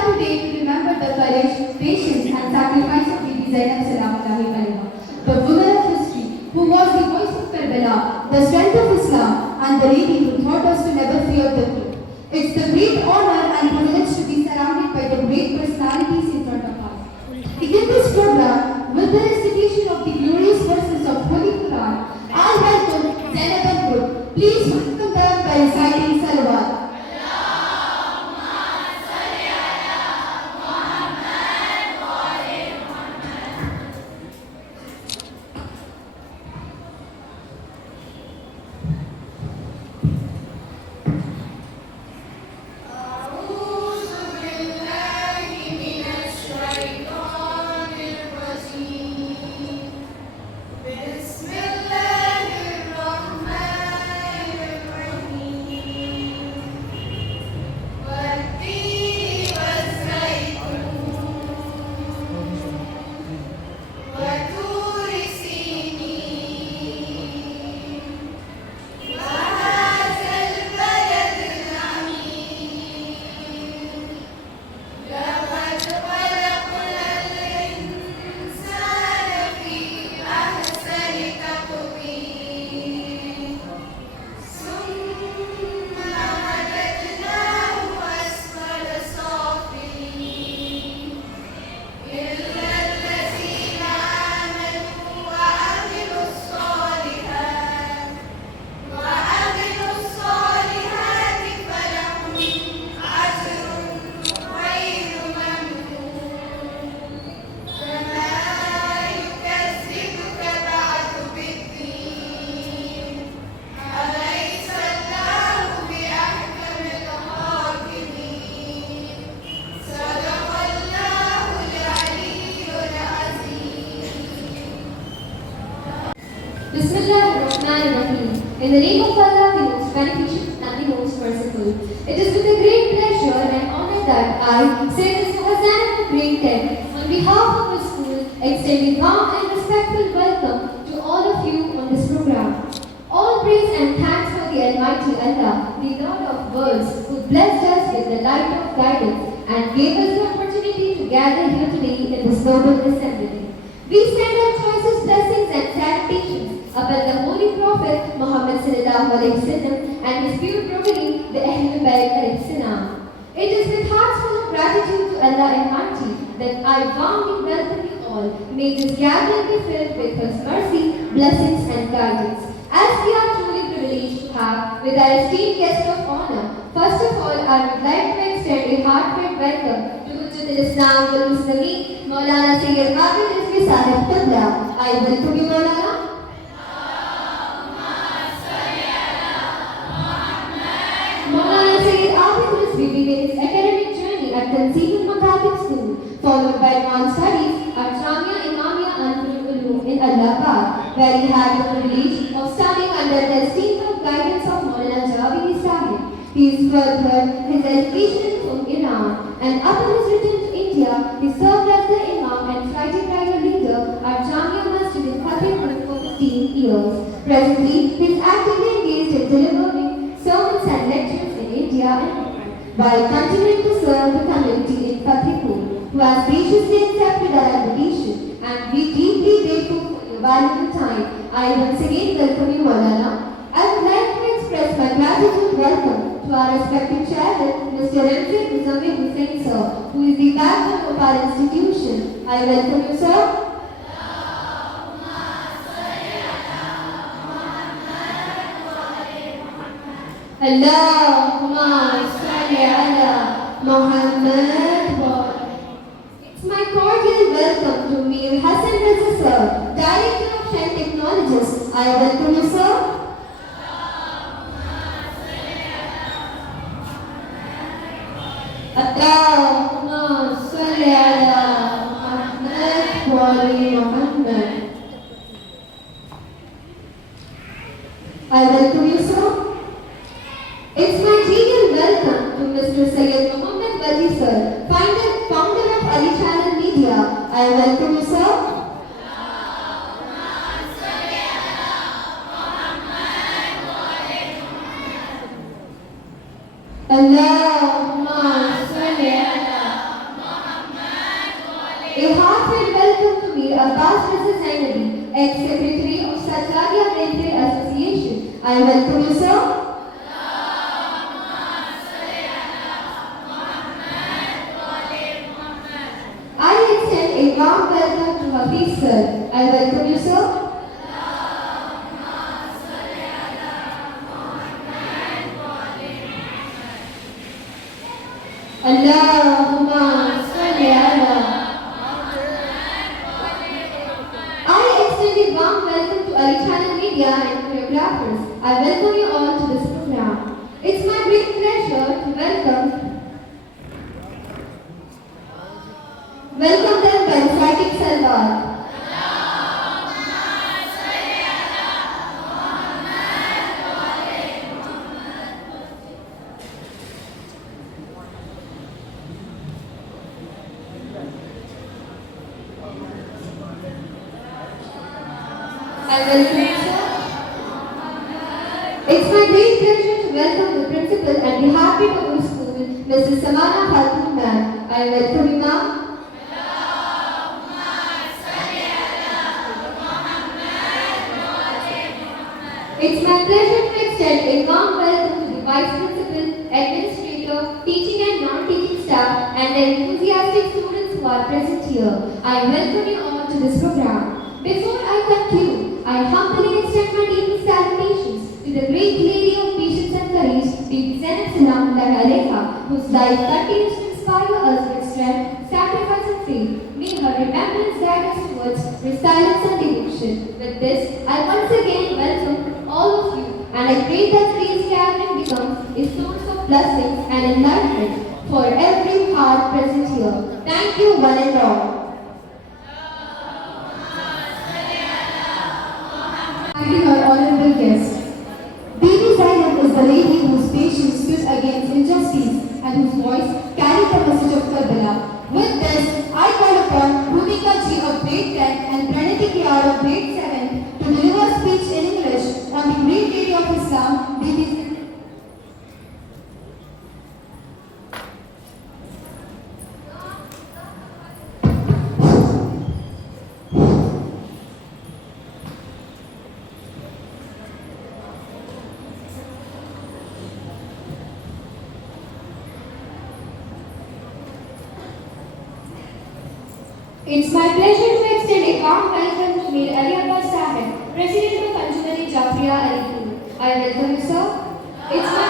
gather today to remember the courage, patience, and sacrifice of Bibi Zainab Salamullahi alaiha, the woman of history who was the voice of Karbala, the strength of Islam, and the lady who taught us to never fear the truth. It's the great honor and privilege to be surrounded by the great personalities in front of us. Begin this program with the recitation of the glorious verses of Holy Quran. I welcome Zainab and Group. Please welcome them by reciting Salawat. Bismillahirrahmanirrahim. In the name of Allah, the most beneficent and the most merciful. It is with a great pleasure and honor that I, Sayyid Hassan of Grade 10, on behalf of the school, extending warm and respectful welcome to all of you on this program. All praise and thanks for the Almighty Allah, the Lord of worlds, who blessed us with the light of guidance and gave us the opportunity to gather here today in this noble assembly. We send our choicest blessings and salutations upon the Holy Prophet Muhammad sallallahu alaihi wasallam and his pure progeny, the Ahlul Bayt alayhi salam. It is with hearts full of gratitude to Allah Almighty that I warmly welcome you all. May this gathering be filled with His mercy, blessings, and guidance. As we are truly privileged to have with our esteemed guest of honor, first of all, I would like to extend a heartfelt welcome to Hujjatul Islam wal Muslimin, Maulana Sayyid Abid Rizvi Sahib Qibla. I welcome you, Maulana. Maulana Sayyid Abid Rizvi began his academic journey at Tanzeel Makatib School, followed by advanced studies at Jamia Imamia Anwarul Ulum in Allahabad, where he had the privilege of studying under the esteemed guidance of Maulana Javedi Sahib. He furthered his education from Iran, and upon his return to India, he served as the Imam and Friday prayer leader at Jamia Masjid in Fatehpur for 15 years. Presently, he is actively engaged in delivering sermons and lectures in India and Iran, while continuing to serve the community in Fatehpur, who has graciously accepted our invitation, and we deeply grateful for your valuable time. I once again welcome you, Maulana. I would like to express my gratitude welcome to our respected chairman, Mr. M.K. Muzammil Hussain sir, who is the backbone of our institution. I welcome you, sir. Allahumma salli ala Muhammad wa. It's my cordial welcome to Mir Hassan Raza sir, Director of Shell Technologies. I welcome you, sir. Allahumma salli ala Muhammad wa ali Muhammad. I welcome you, sir. It's my genial welcome to Mr. Sayyid Muhammad Wali sir, founder of Ali Channel Media. I welcome you, sir. Allahumma salli ala ex-secretary of Satyagraha Welfare Association. I welcome you, sir. I extend a warm welcome to Hafiz sir. I welcome you, sir. Allahumma salli ala. I extend a warm welcome to Ali Channel Media and choreographers. I welcome you all to this program. It's my great pleasure to welcome them by reciting Salwar. I welcome you, sir. It's my great pleasure to welcome the principal and the Happy Tower School, Mrs. Samana Khatun ma'am. I welcome you, ma'am. It's my pleasure to extend a warm welcome to the vice principal, administrator, teaching and non-teaching staff, and the enthusiastic students who are present here. I welcome you all to this program. Before I conclude, I humbly extend my deepest salutations to the great lady of patience and courage, Bibi Zainab Salamullahi Alaiha, whose life continues to inspire us with strength, sacrifice and faith. May her remembrance guide us towards resilience and devotion. With this, I once again welcome all of you, and I pray that today's gathering becomes a source of blessings and enlightenment for every heart present here. Thank you, one and all. Thanking our honorable guest. Bibi Zainab is the lady whose patience stood against injustice and whose voice carried the message of Karbala. With this, I call upon Bhumika Ji of grade 10 and Pranati Kiyar of grade 7 to deliver speech in English on the great lady of Islam, Bibi Zainab. It's my pleasure to extend a warm welcome to Mir Ali Abbas Sahib, President of Anjumani Jafriya Alipur. I welcome you, sir. It's my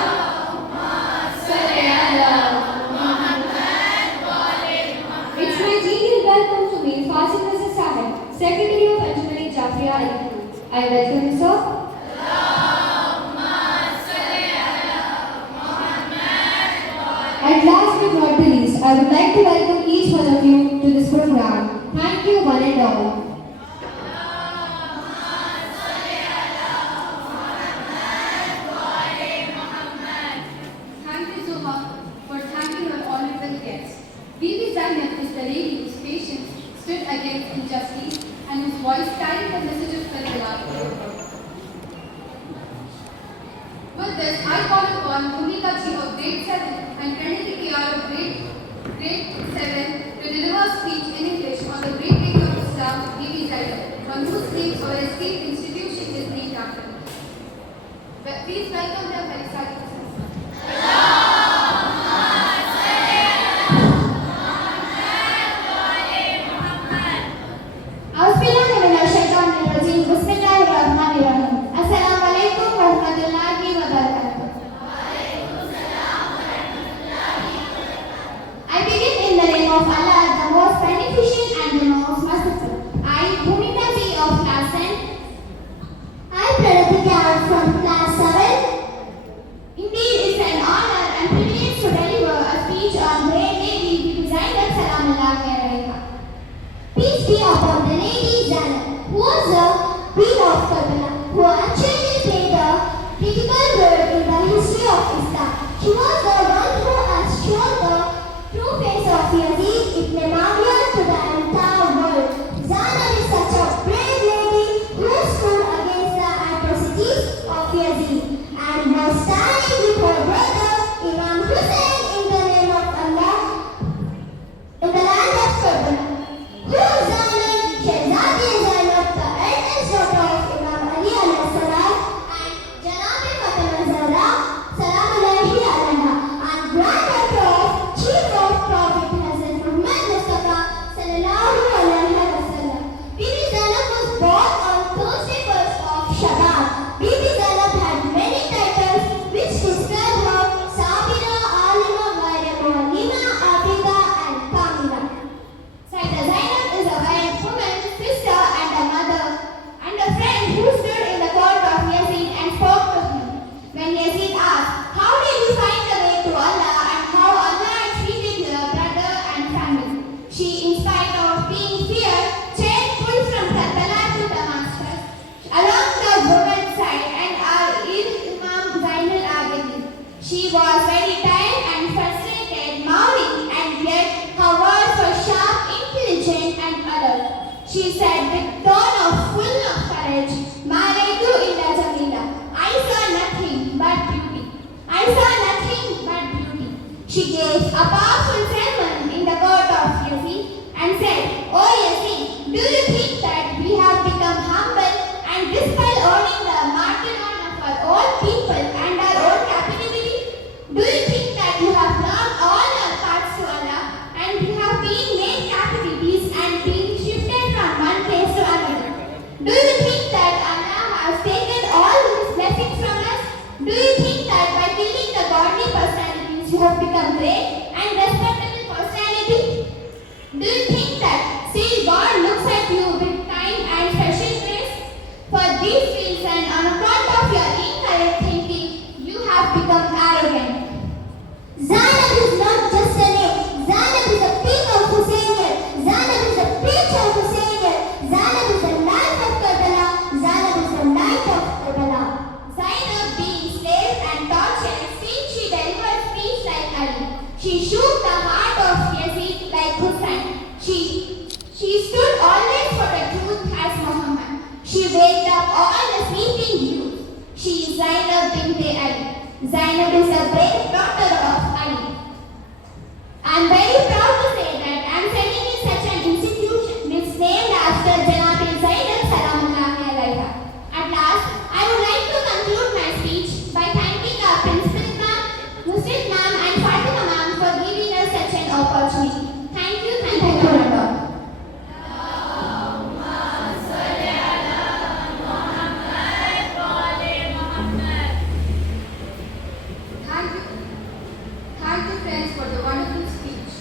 It's my genial welcome to Mir Fasil Reza Sahib, Secretary of Anjumani Jafriya Alipur. I welcome you, sir. At last but not the least, I would like to welcome each one of you to this program. Thank you, one and all. Thank you so much for thanking our honorable guest. Bibi Zainab is the lady whose patience stood against injustice and whose voice carried the message of Karbala. With this, I call upon Bhumika Ji of grade 7 and Pranati Kiyar of grade 7 to deliver speech in English on the great lady of Islam, Bibi Zainab, on whose name our esteemed institution is named after. Please welcome them by reciting. I begin in the name of Allah, the most beneficent and the most merciful. I, Bhumika Ji of class 10. I, Pranati Kiyar from class 7. Indeed, it's an honor and privilege to deliver a speech on great lady Bibi Zainab Salamullahi Alaiha. Peace be upon the lady Zainab, who was the queen of Karbala, who actually played a critical role in the history of Islam. She was the one who has shown the true face of Yazid ibn Muawiyah to the entire world. Zainab is such a brave lady who stood against the atrocities of Yazid and was standing with her brother Imam Hussein in the name of Allah in the land of Karbala. Who is Zainab? Shehzadi Zainab, the eldest was very tired and frustrated, mouthing, and yet her words were sharp, intelligent, and alert. She said with tone of full of courage, "Maraitu illa Jamila. I saw nothing but beauty. I saw nothing but beauty." She gave a powerful sermon in the court of Yazid and said, "Oh Yazid, do you think that we have become humble and despite owning the martyrdom of our own people and our own captivity? Do you think that you have learned all our paths to Allah and we have been made captivities and been shifted from one place to another? Do you think that Allah has taken all His blessings from us? Do you think that by killing the godly personalities you have become great and respectable personality? Do you think that still God looks at you with kind and special grace? For this reason, on account of your incorrect thinking, you have become arrogant." Zainab is not just a name. Zainab is a peak of Husainiyat. Zainab is a preacher of Husainiyat. Zainab is the life of Karbala. Zainab is the light of Karbala. Zainab being slave and tortured, still she delivered speech like Ali. She shook the heart of Yazid like Hussain. She stood always for the truth as Muhammad. She waked up all the sleeping youth. She is Zainab bint Ali. Zainab is a brave daughter of Ali. I am very proud to say that I am sending in such an institution which is named after Janabi Zainab Salamullahi Alaiha. At last, I would like to conclude my speech by thanking our principal ma'am, Nusrat ma'am and Fatima ma'am for giving us such an opportunity. Thank you, Randolph. Thank you friends for the wonderful speech.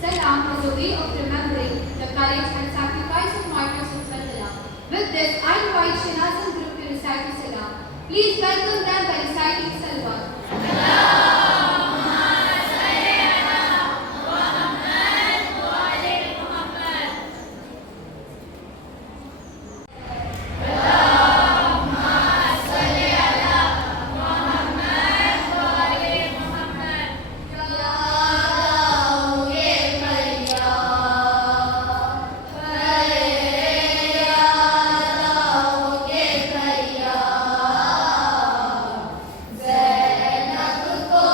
Salam is a way of remembering the courage and sacrifice of martyrs of Karbala. With this, I invite Shinazan group to recite the Salam. Please welcome them by reciting Salawat. Zainab ko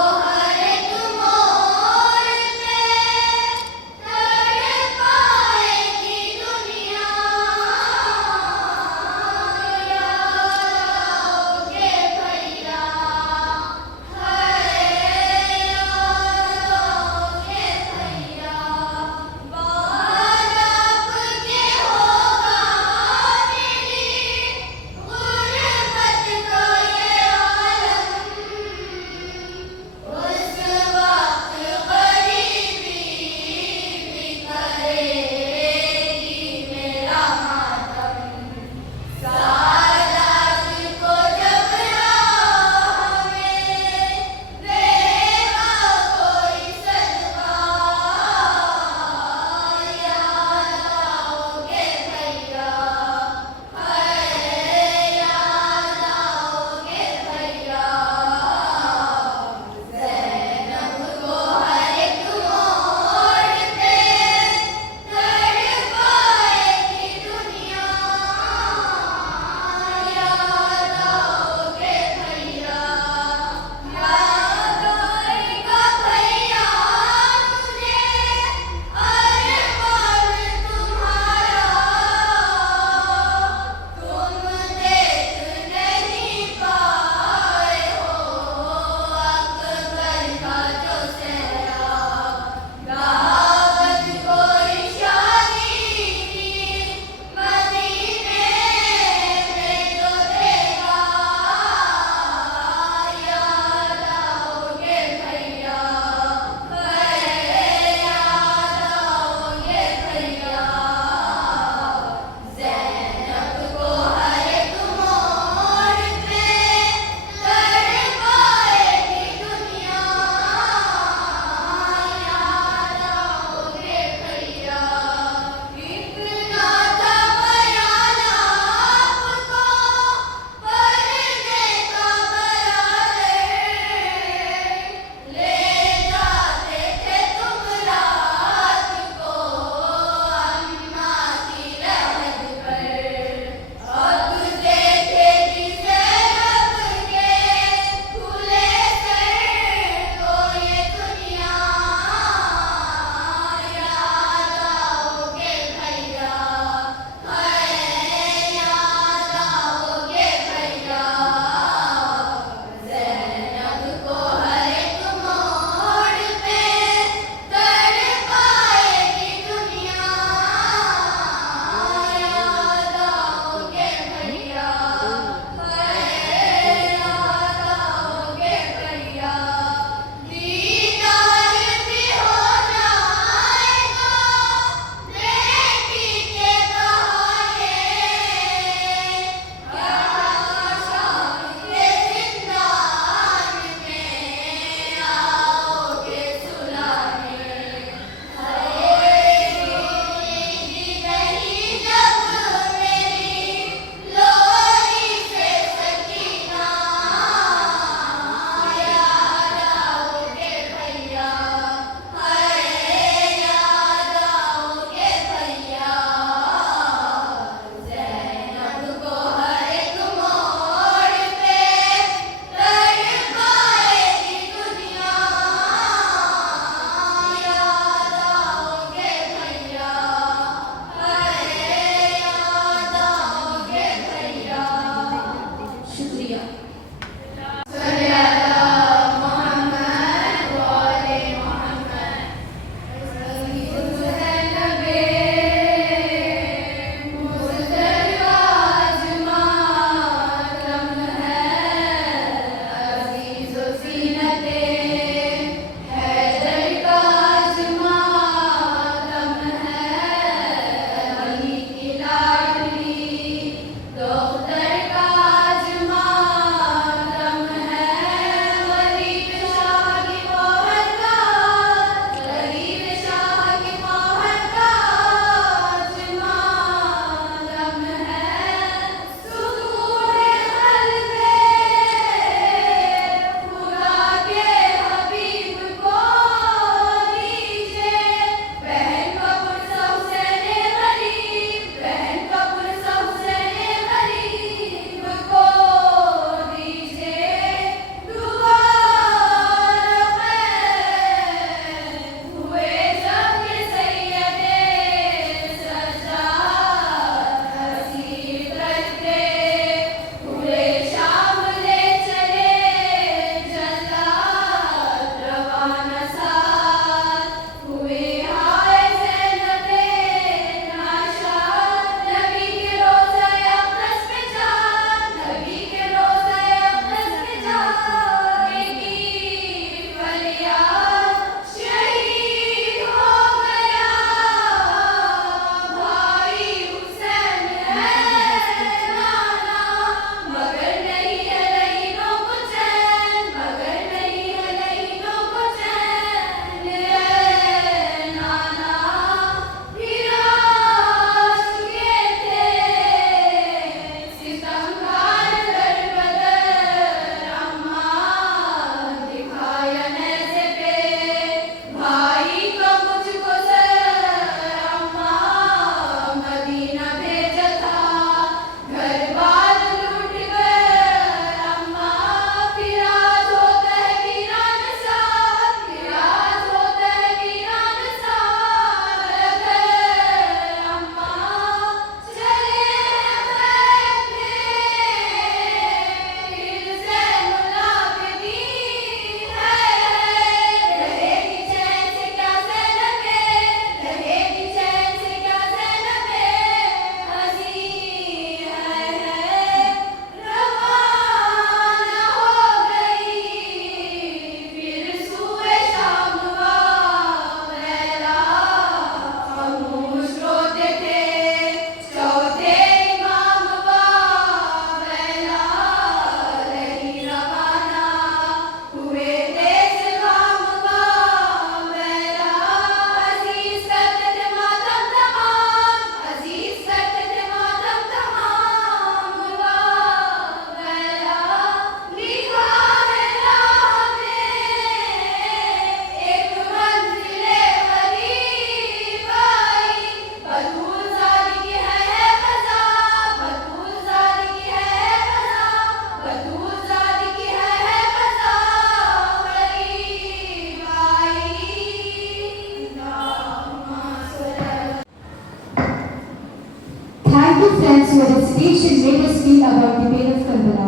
station made us feel about the pain of Karbala.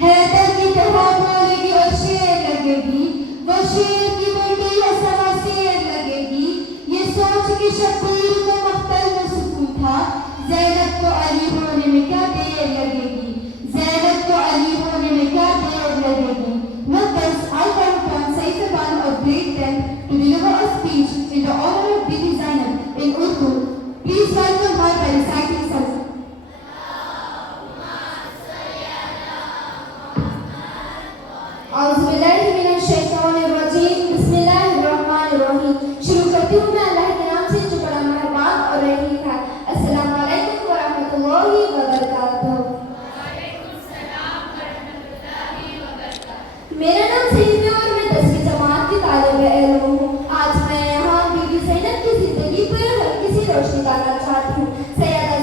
Haider की तरह बोलेगी और शेर लगेगी, वो शेर की बेटी असमा शेर लगेगी, ये सोच के शब्बीर को मख्तल में सुकून था, ज़ैनब को अली होने में क्या देर लगेगी, ज़ैनब को अली होने में क्या देर लगेगी. With this, I call upon Saifeban of Grade 10 to deliver a speech in the honor of Bibi Zainab in Urdu. Please welcome her by reciting Salat. औज़ुबिल्लाहिमिनश्शैतानिर्रजीम, बिस्मिल्लाहिर्रहमानिर्रहीम. शुरू करती हूँ मैं अल्लाह के नाम से जो बड़ा मेहरबान और रहीम है. अस्सलामु अलैकुम व रहमतुल्लाहि व बरकातुहू. मेरा नाम सईद है और मैं 10वीं जमात की तालिब इल्म हूँ. आज मैं यहाँ बीबी ज़ैनब की ज़िंदगी पर हल्की सी रोशनी डालना चाहती हूँ. सैयदा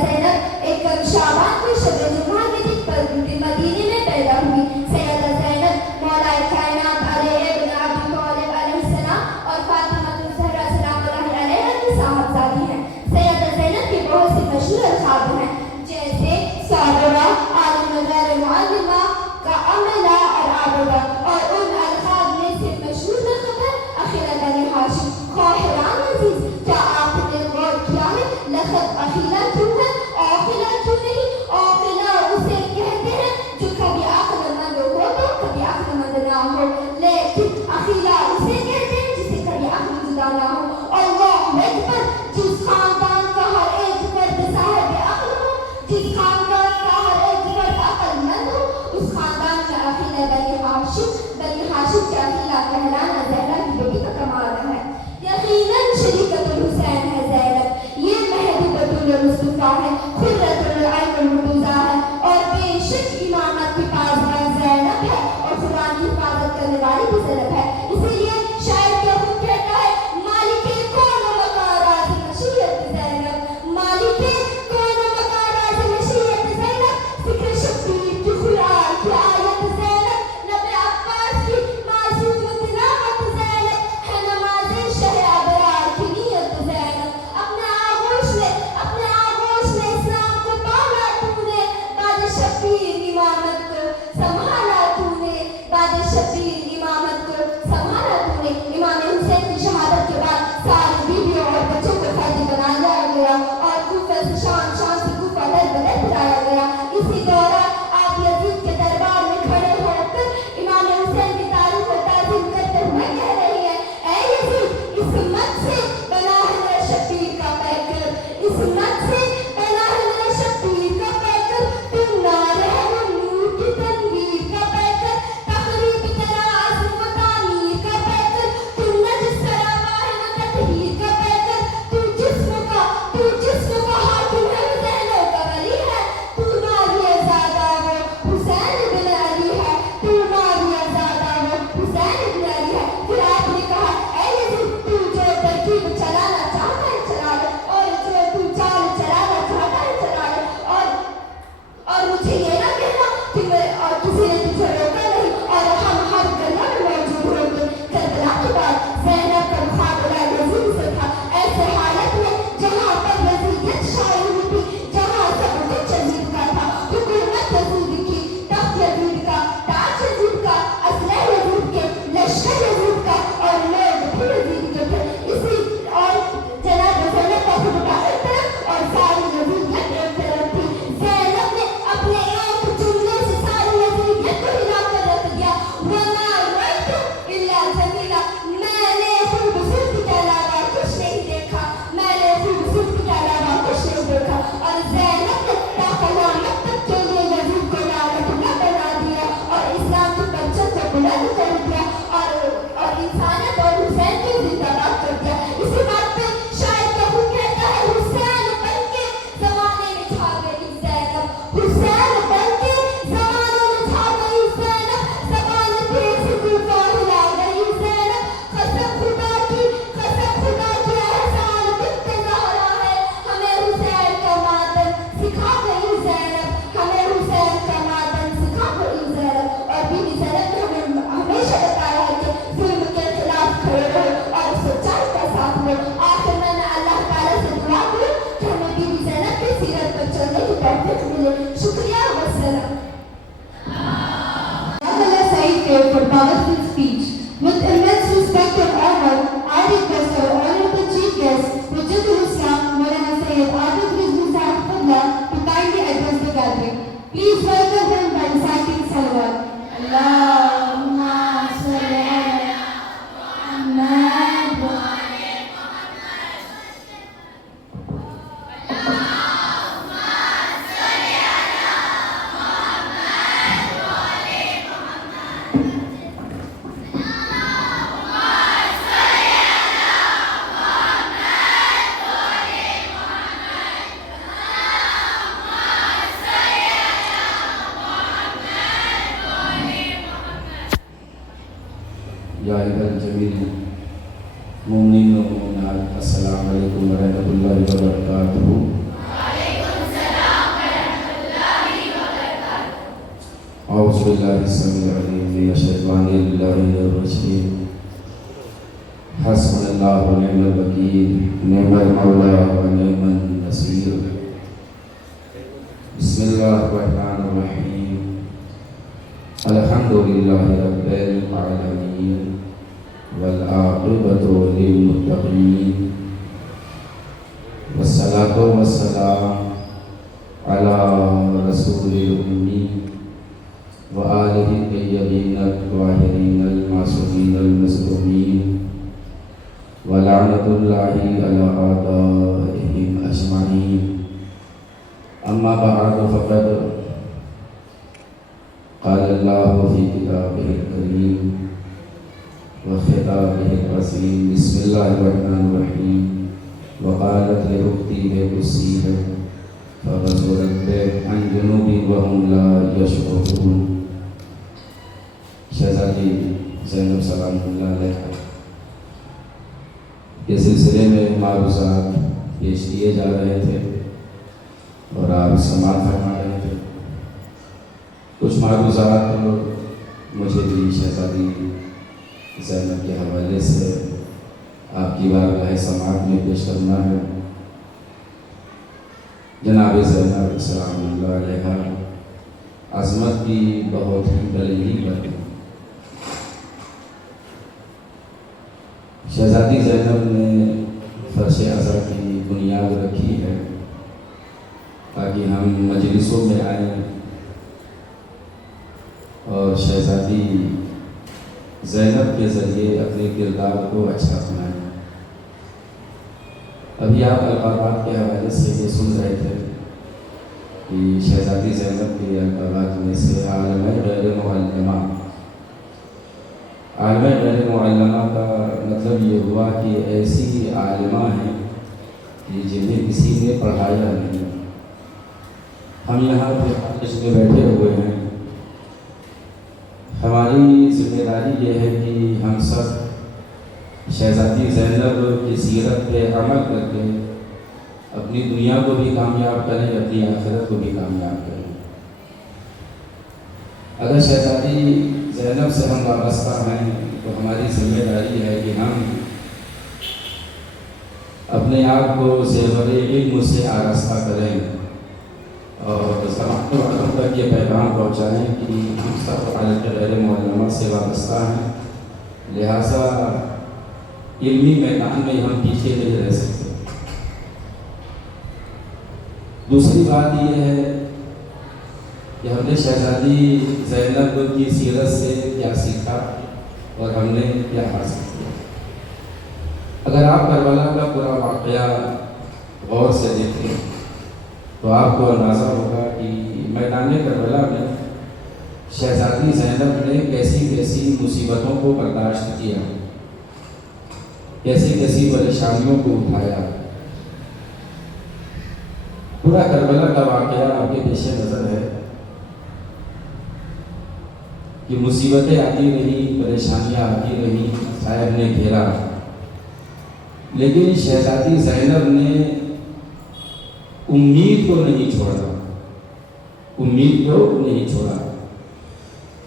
مومنین و مومنات، السلام علیکم ورحمۃ اللہ وبرکاتہ۔ اعوذ باللہ السمیع العلیم من الشیطان الرجیم۔ حسبنا اللہ ونعم الوکیل، نعم المولا ونعم النصیر۔ بسم اللہ الرحمن الرحیم، الحمد للہ رب العالمین، والعاقبۃ للمتقین، والصلاۃ والسلام علی رسول الأمی وآلہ الطیبین الطاہرین المعصومین المظلومین، ولعنۃ اللہ علی اعدائہم اجمعین۔ اما بعد فقد قال اللہ فی کتابہ الکریم وخطابہ العظیم، بسم اللہ الرحمن الرحیم۔ وقالت لأختیہ قصیہ فبصرت عن جنوب وهم لا يشعرون۔ شہزادی زینب سلام اللہ علیہ کے سلسلے میں معروضات پیش کیے جا رہے تھے اور آپ سماعت فرما رہے تھے۔ کچھ معروضات مجھے بھی شہزادی زینب کے حوالے سے آپ کی بارگاہ سماعت میں پیش کرنا ہے۔ جناب زینب سلام اللہ علیہ عظمت کی بہت ہی بلندی پر شہزادی زینب نے فرش عزا کی بنیاد رکھی ہے تاکہ ہم مجلسوں میں آئیں اور شہزادی زینب کے ذریعے اپنے کردار کو اچھا بنائیں۔ ابھی آپ القابات کے حوالے سے یہ سن رہے تھے کہ شہزادی زینب کے القابات میں سے عالم غیر معلمہ۔ عالم غیر معلمہ کا مطلب یہ ہوا کہ ایسی عالمہ ہیں کہ جنہیں کسی نے پڑھایا نہیں۔ ہم یہاں پہ کالج میں بیٹھے ہوئے ہیں، ہماری ذمہ داری یہ ہے کہ ہم سب شہزادی زینب کی سیرت پہ عمل کر کے اپنی دنیا کو بھی کامیاب کریں، اپنی آخرت کو بھی کامیاب کریں۔ اگر شہزادی زینب سے ہم وابستہ ہیں تو ہماری ذمہ داری ہے کہ ہم اپنے آپ کو زیور علم سے آراستہ کریں اور سماعت والوں تک یہ پیغام پہنچائیں کہ ہم سب حالت غیر معلمہ سے وابستہ ہیں، لہٰذا علمی میدان میں ہم پیچھے نہیں رہ سکتے۔ دوسری بات یہ ہے کہ ہم نے شہزادی زینب کی سیرت سے کیا سیکھا اور ہم نے کیا حاصل کیا۔ اگر آپ کربلا کا پورا واقعہ غور سے دیکھیں تو آپ کو اندازہ ہوگا کہ میدان کربلا میں شہزادی زینب نے کیسی کیسی مصیبتوں کو برداشت کیا، کیسی کیسی پریشانیوں کو اٹھایا۔ پورا کربلا کا واقعہ آپ کے پیش نظر ہے کہ مصیبتیں آتی رہی، پریشانیاں آتی رہی، صاحب نے گھیرا، لیکن شہزادی زینب نے امید کو نہیں چھوڑا، امید کو نہیں چھوڑا۔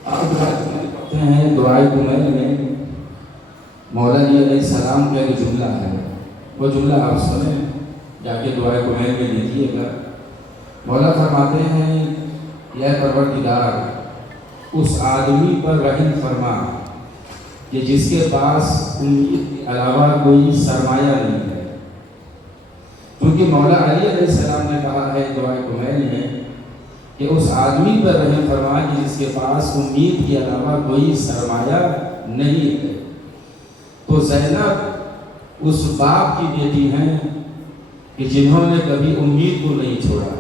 آپ پڑھتے ہیں دعائے کمیل میں مولا علی علیہ السلام کا ایک جملہ ہے، وہ جملہ آپ سنیں، جا کے دعائے کمیل میں لیجیے گا۔ مولا فرماتے ہیں یا پروردگار اس آدمی پر رحم فرما کہ جس کے پاس امید کے علاوہ کوئی سرمایہ نہیں ہے، کیونکہ مولا علی علیہ السلام نے کہا ہے دعائے کمیل میں کہ اس آدمی پر رحم فرما کہ جس کے پاس امید کے علاوہ کوئی سرمایہ نہیں ہے۔ تو زینب اس باپ کی بیٹی ہیں کہ جنہوں نے کبھی امید کو نہیں چھوڑا۔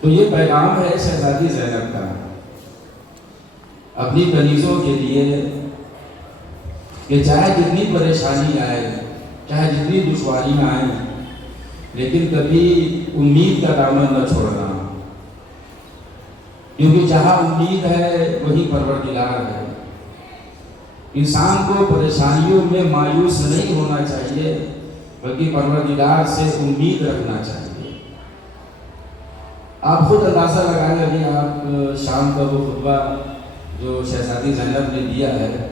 تو یہ پیغام ہے شہزادی زینب کا اپنی کنیزوں کے لیے کہ چاہے جتنی پریشانی آئے، چاہے جتنی دشواریاں آئیں، لیکن کبھی امید کا دامن نہ چھوڑنا، کیونکہ جہاں امید ہے وہیں پروردگار ہے۔ انسان کو پریشانیوں میں مایوس نہیں ہونا چاہیے، بلکہ پروردگار سے امید رکھنا چاہیے۔ آپ خود اندازہ لگائیں، ابھی آپ شام کا وہ خطبہ جو شہزادی زینب نے دیا ہے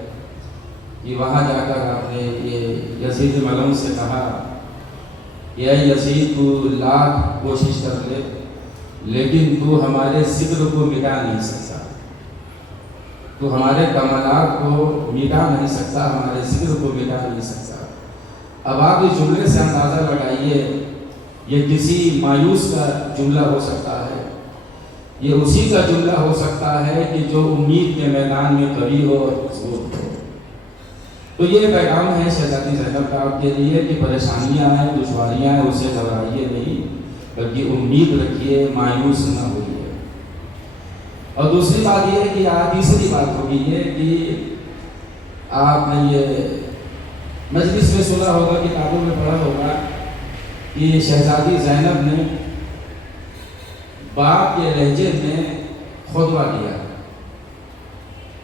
کہ وہاں جا کر آپ نے یہ یزید ملعون سے کہا کہ اے یزید تو لاکھ کوشش کر لے لیکن تو ہمارے ذکر کو مٹا نہیں سکتا، تو ہمارے کمالات کو مٹا نہیں سکتا، ہمارے ذکر کو مٹا نہیں سکتا۔ اب آپ اس جملے سے اندازہ لگائیے، یہ کسی مایوس کا جملہ ہو سکتا ہے، یہ اسی کا جملہ ہو سکتا ہے کہ جو امید کے میدان میں قوی ہو اور مضبوط ہو۔ تو یہ پیغام ہے شہزادی زینب کا آپ کے لیے کہ پریشانیاں ہیں، دشواریاں ہیں، اسے گھبرائیے نہیں، بلکہ امید رکھیے، مایوس نہ ہوئیے۔ اور دوسری بات یہ ہے کہ تیسری بات ہوگی یہ کہ آپ نے یہ مجلس میں سنا ہوگا، کتابوں میں پڑھا ہوگا کہ شہزادی زینب نے باپ کے لہجے میں خطبہ دیا۔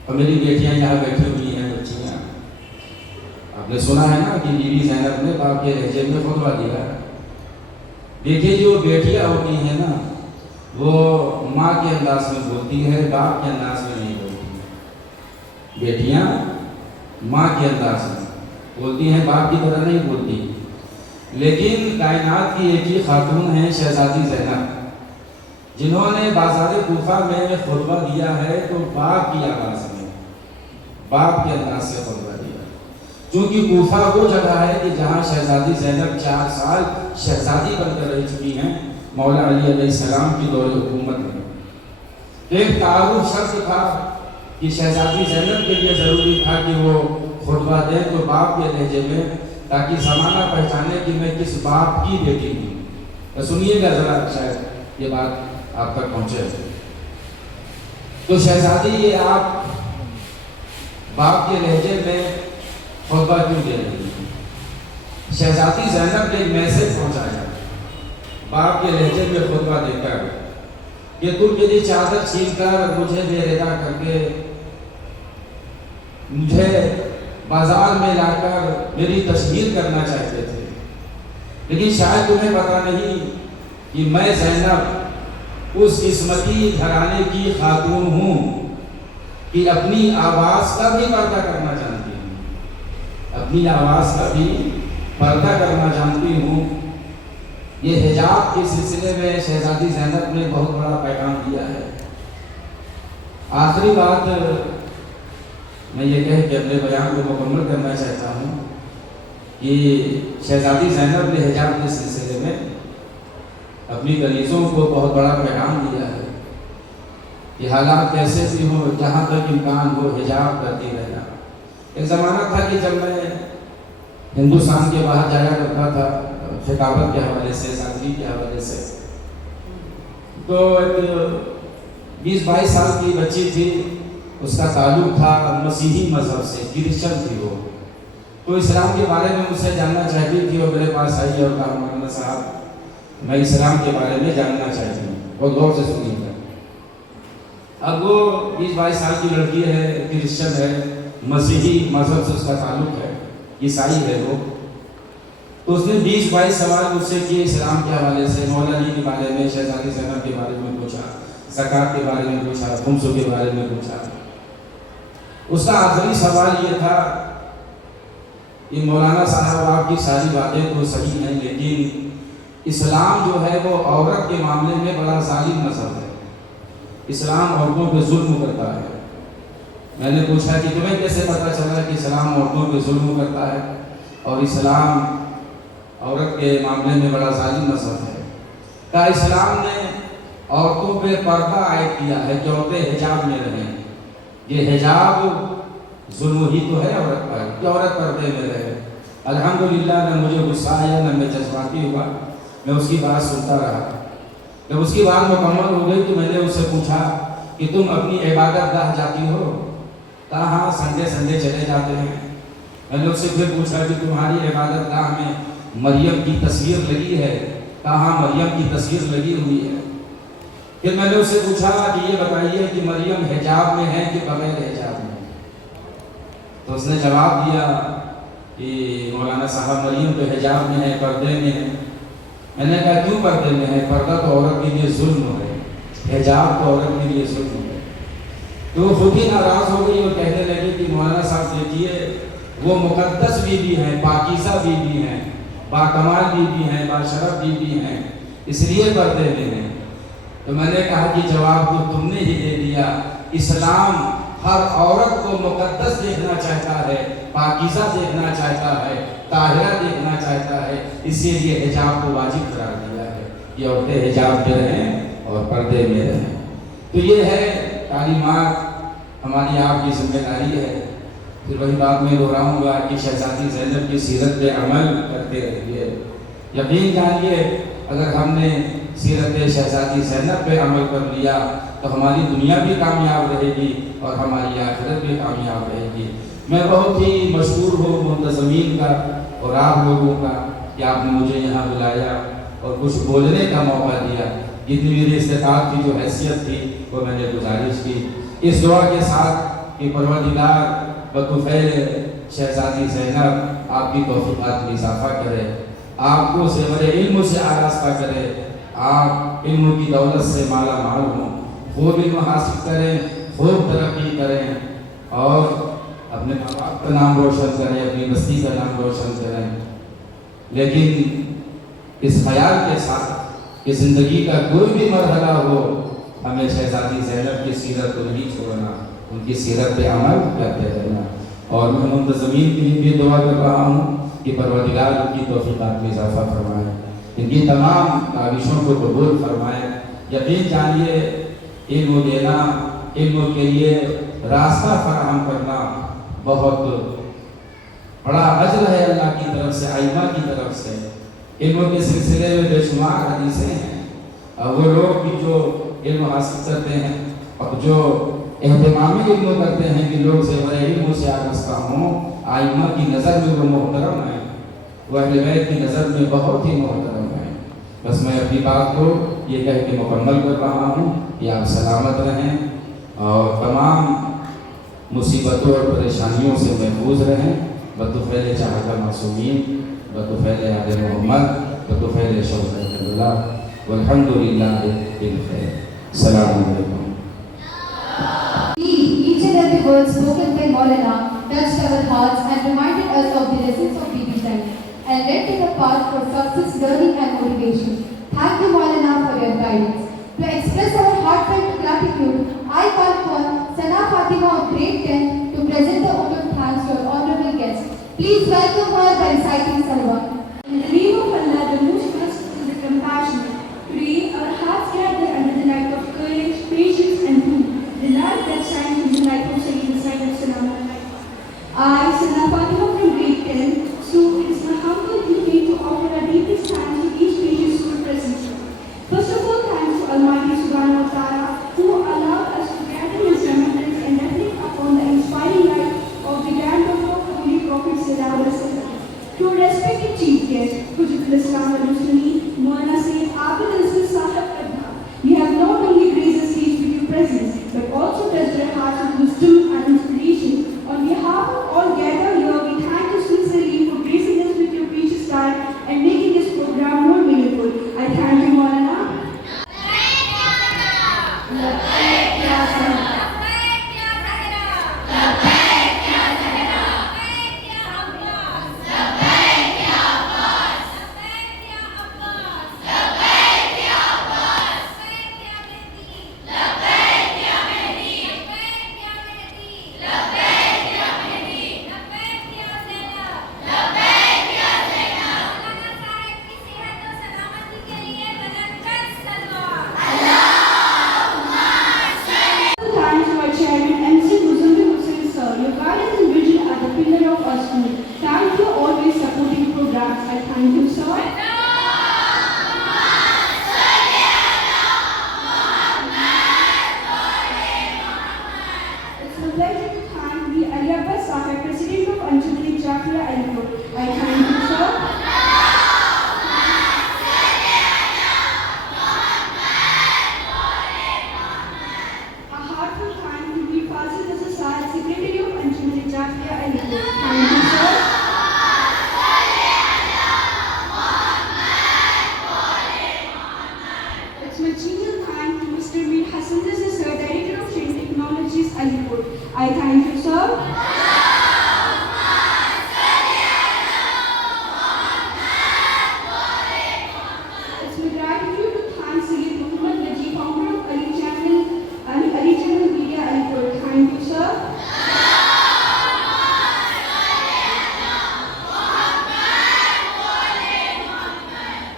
اور میری بیٹیاں یہاں بیٹھی ہوئی ہیں، بچیاں، آپ نے سنا ہے نا کہ بیوی زینب نے باپ کے لہجے میں خطبہ دیا۔ دیکھیے جو بیٹیاں ہوتی ہیں نا، وہ ماں کے انداز میں بولتی ہے، باپ کے انداز میں نہیں بولتی۔ بیٹیاں ماں کے انداز میں بولتی ہیں، باپ کی طرح نہیں بولتی۔ لیکن کائنات کی ایک ہی خاتون ہے شہزادی زینب، جنہوں نے بازار کوفہ میں خطبہ دیا ہے تو باپ کی آواز میں، باپ کے انداز سے خطبہ دیا۔ چونکہ کوفہ وہ جگہ ہے کہ جہاں شہزادی زینب 4 سال شہزادی بن کر رہ چکی ہیں مولا علی علیہ السلام کی دور حکومت میں۔ ایک تعارف شرط تھا کہ شہزادی زینب کے لیے ضروری تھا کہ وہ خطبہ دے تو باپ کے لہجے میں، تاکہ زمانہ پہچانے کہ میں کس باپ کی بیٹی ہوں۔ سنیے گا ذرا، شاید یہ بات آپ تک پہنچے۔ تو شہزادی یہ آپ باپ کے لہجے میں خطبہ کیوں دے رہی ہیں؟ شہزادی زینب نے ایک میسج پہنچایا باپ کے لہجے میں خطبہ دے کر کہ تم میری چادر چھین کر مجھے بے ردا کر کے مجھے بازار میں لا کر میری تشہیر کرنا چاہتے تھے، لیکن شاید تمہیں پتا نہیں کہ میں زینب اس قسمتی گھرانے کی خاتون ہوں کہ اپنی آواز کا بھی پردہ کرنا جانتی ہوں، اپنی آواز کا بھی پردہ کرنا جانتی ہوں۔ یہ حجاب کے سلسلے میں شہزادی زینب نے بہت بڑا پیغام دیا ہے۔ آخری بات میں یہ کہہ کے اپنے بیان کو مکمل کرنا چاہتا ہوں کہ شہزادی زینب نے حجاب کے سلسلے میں اپنی کنیزوں کو بہت بڑا پیغام دیا ہے کہ حالات کیسے بھی ہوں، جہاں تک امکان ہو حجاب کرتی رہنا۔ ایک زمانہ تھا کہ جب میں ہندوستان کے باہر جایا کرتا تھا خطابت کے حوالے سے، سادگی کے حوالے سے، تو ایک 20-22 سال کی بچی تھی، اس کا تعلق تھا مسیحی مذہب سے، کرسچن تھی وہ، تو اسلام کے بارے میں مجھ سے جاننا چاہتی تھی اور میرے پاس آئی اور کہا مولانا صاحب میں اسلام کے بارے میں جاننا چاہتی ہوں، بہت غور سے سنیے گا۔ اب وہ 20-22 سال کی لڑکی ہے، کرسچن ہے، مسیحی مذہب سے اس کا تعلق ہے، عیسائی ہے وہ، تو اس نے 20-22 سوال مجھ سے کیے اسلام کے حوالے سے، مولا علی کے بارے میں، شہزادی زینب کے بارے میں پوچھا، زکوٰۃ کے بارے میں پوچھا، خمسوں کے بارے میں پوچھا۔ اس کا آخری سوال یہ تھا کہ مولانا صاحب آپ کی ساری باتیں تو صحیح ہیں، لیکن اسلام جو ہے وہ عورت کے معاملے میں بڑا ظالم مذہب ہے، اسلام عورتوں پہ ظلم کرتا ہے۔ میں نے پوچھا کہ تمہیں کیسے پتہ چلا کہ اسلام عورتوں پہ ظلم کرتا ہے اور اسلام عورت کے معاملے میں بڑا ظالم مذہب ہے؟ کہا اسلام نے عورتوں پہ پردہ عائد کیا ہے کہ عورتیں حجاب میں رہیں۔ یہ حجاب ظلم ہی تو ہے عورت پر کہ عورت پردے میں رہے۔ الحمدللہ نہ مجھے غصہ آیا نہ میں جذباتی ہوا، میں اس کی بات سنتا رہا۔ جب اس کی بات مکمل ہو گئی تو میں نے اس سے پوچھا کہ تم اپنی عبادت گاہ جاتی ہو؟ کہا ہاں سنڈے چلے جاتے ہیں۔ میں نے اس سے پھر پوچھا کہ تمہاری عبادت گاہ میں مریم کی تصویر لگی ہے؟ کہا ہاں مریم کی تصویر لگی ہوئی ہے۔ پھر میں نے اس سے پوچھا کہ یہ بتائیے کہ مریم حجاب میں ہے کہ بغیر حجاب میں؟ تو اس نے جواب دیا کہ مولانا صاحب مریم تو حجاب میں ہے، پردے میں ہے۔ میں نے کہا کیوں پردے میں ہے؟ پردہ تو عورت کے لیے ظلم ہے، حجاب تو عورت کے لیے ظلم ہے۔ تو وہ خود ہی ناراض ہو گئی اور کہنے لگی کہ مولانا صاحب دیکھیے وہ مقدس بیوی ہیں، پاکیزہ بیوی ہیں، باکمال بیوی ہیں، باشرف بیوی ہیں، اس لیے پردے میں ہیں۔ تو میں نے کہا کہ جواب تو تم نے ہی دے دیا۔ اسلام ہر عورت کو مقدس دیکھنا چاہتا ہے، پاکیزہ دیکھنا چاہتا ہے، طاہرہ دیکھنا چاہتا ہے، اسی لیے حجاب کو واجب قرار دیا ہے کہ عورتیں حجاب میں رہیں اور پردے میں رہیں۔ تو یہ ہے تعلیمات، ہماری آپ کی ذمہ داری ہے۔ پھر وہی بات میں دہراؤں گا کہ شہزادی زینب کی سیرت پہ عمل کرتے رہیے۔ یقین جانیے اگر ہم نے سیرت شہزادی زینب پہ عمل کر لیا تو ہماری دنیا بھی کامیاب رہے گی اور ہماری آخرت بھی کامیاب رہے گی۔ میں بہت ہی مشہور ہوں منتظمین کا اور آپ لوگوں کا کہ آپ نے مجھے یہاں بلایا اور کچھ بولنے کا موقع دیا۔ جتنی میری استطاعت کی جو حیثیت تھی وہ میں نے گزارش کی، اس دعا کے ساتھ کہ پروردگار بطفیل شہزادی زینب آپ کی توفیقات میں اضافہ کرے، آپ کو زیور علم سے آراستہ کرے، آپ علم کی دولت سے مالا مال ہوں، خوب علم حاصل کریں، خوب ترقی کریں اور اپنے ماں باپ کا نام روشن کریں، اپنی بستی کا نام روشن کریں۔ لیکن اس خیال کے ساتھ کہ زندگی کا کوئی بھی مرحلہ ہو ہمیں شہزادی زینب کی سیرت کو نہیں چھوڑنا، ان کی سیرت پہ عمل کرتے رہنا۔ اور میں منتظمین کے لیے بھی دعا کر رہا ہوں کہ پروردگار ان کی توفیقات میں اضافہ فرمائے، ان کی تمام کاوشوں کو قبول فرمائے۔ یقین جانیے علم دینا، علم کے لیے راستہ فراہم کرنا بہت بڑا اجر ہے اللہ کی طرف سے، ائمہ کی طرف سے۔ علم کے سلسلے میں بے شمار حدیثیں ہیں، وہ لوگ بھی جو علم حاصل کرتے ہیں اور جو اہتمامی علم کرتے ہیں کہ لوگ زیور علم سے آراستہ ہوں، ائمہ کی نظر میں وہ محترم ہیں، وہ اہل بیت کی نظر میں بہت ہی محترم ہیں۔ بس میں اپنی بات کو یہ کہہ کے مکمل کر رہا ہوں کہ آپ سلامت رہیں اور تمام مصیبتوں اور پریشانیوں سے محفوظ رہیں، بطفیل چاہتا معصومین، بطفیل آل محمد، بطفیل شہداء کربلا، والحمدللہ بالخیر۔ السلام علیکم۔ Each and every word spoken by Maulana touched our hearts and reminded us of the lessons of BB time and led to the path for success, learning and motivation. Thank you Maulana for your guidance. To express our heartfelt gratitude, I call upon Sana Fatima of grade 10 to present the vote of thanks to our honorable guest. Please welcome her by reciting Salawat. In the name of Allah, the most merciful, the compassionate, today our hearts gather under the light of courage, patience and truth, the light that shines in the light of Sayyid Zainab Salam. I, Sana Fatima from grade 10, so it is my humble duty to offer our deepest thanks to each gracious soul present here. First of all, thanks to Almighty Subhanahu wa Ta'ala who allowed us to gather in His remembrance and reflect upon the inspiring life of the granddaughter of the Holy Prophet Sallallahu Alaihi Wasallam. To respected chief It's my genial thanks to Mr. Mir Hassan Raza sir, Director of Trade Technologies, Alipur. I thank you, sir. It's my gratitude to thank Sayyid Muhammad Najib, founder of Ali Channel Media, Alipur. Thank you, sir.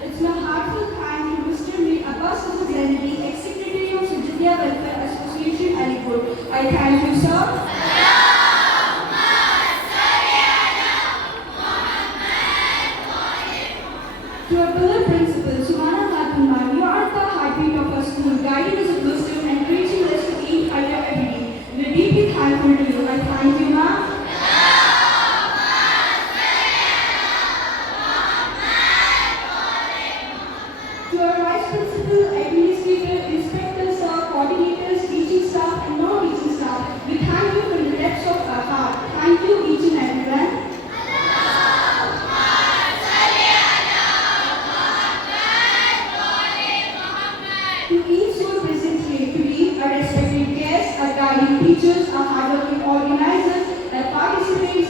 It's my heartfelt thanks to Mr. Mir Abbas Zainadi, Ex-Secretary of Sajidya Welfare Association, Alipur. I thank you, sir. To our pillar principal, Sumana Khatun, you are the heartbeat of our school, guiding us with wisdom and encouraging us to aim higher every day. We are deeply thankful to you. I thank you, ma'am. To our vice principal, administrator, inspectors, coordinators, teaching staff, and non-teaching staff, we thank you from the depths of our heart. Thank you, each and everyone. To each soul present here today, our respected guests, our guiding teachers, our hardworking organizers, our participants,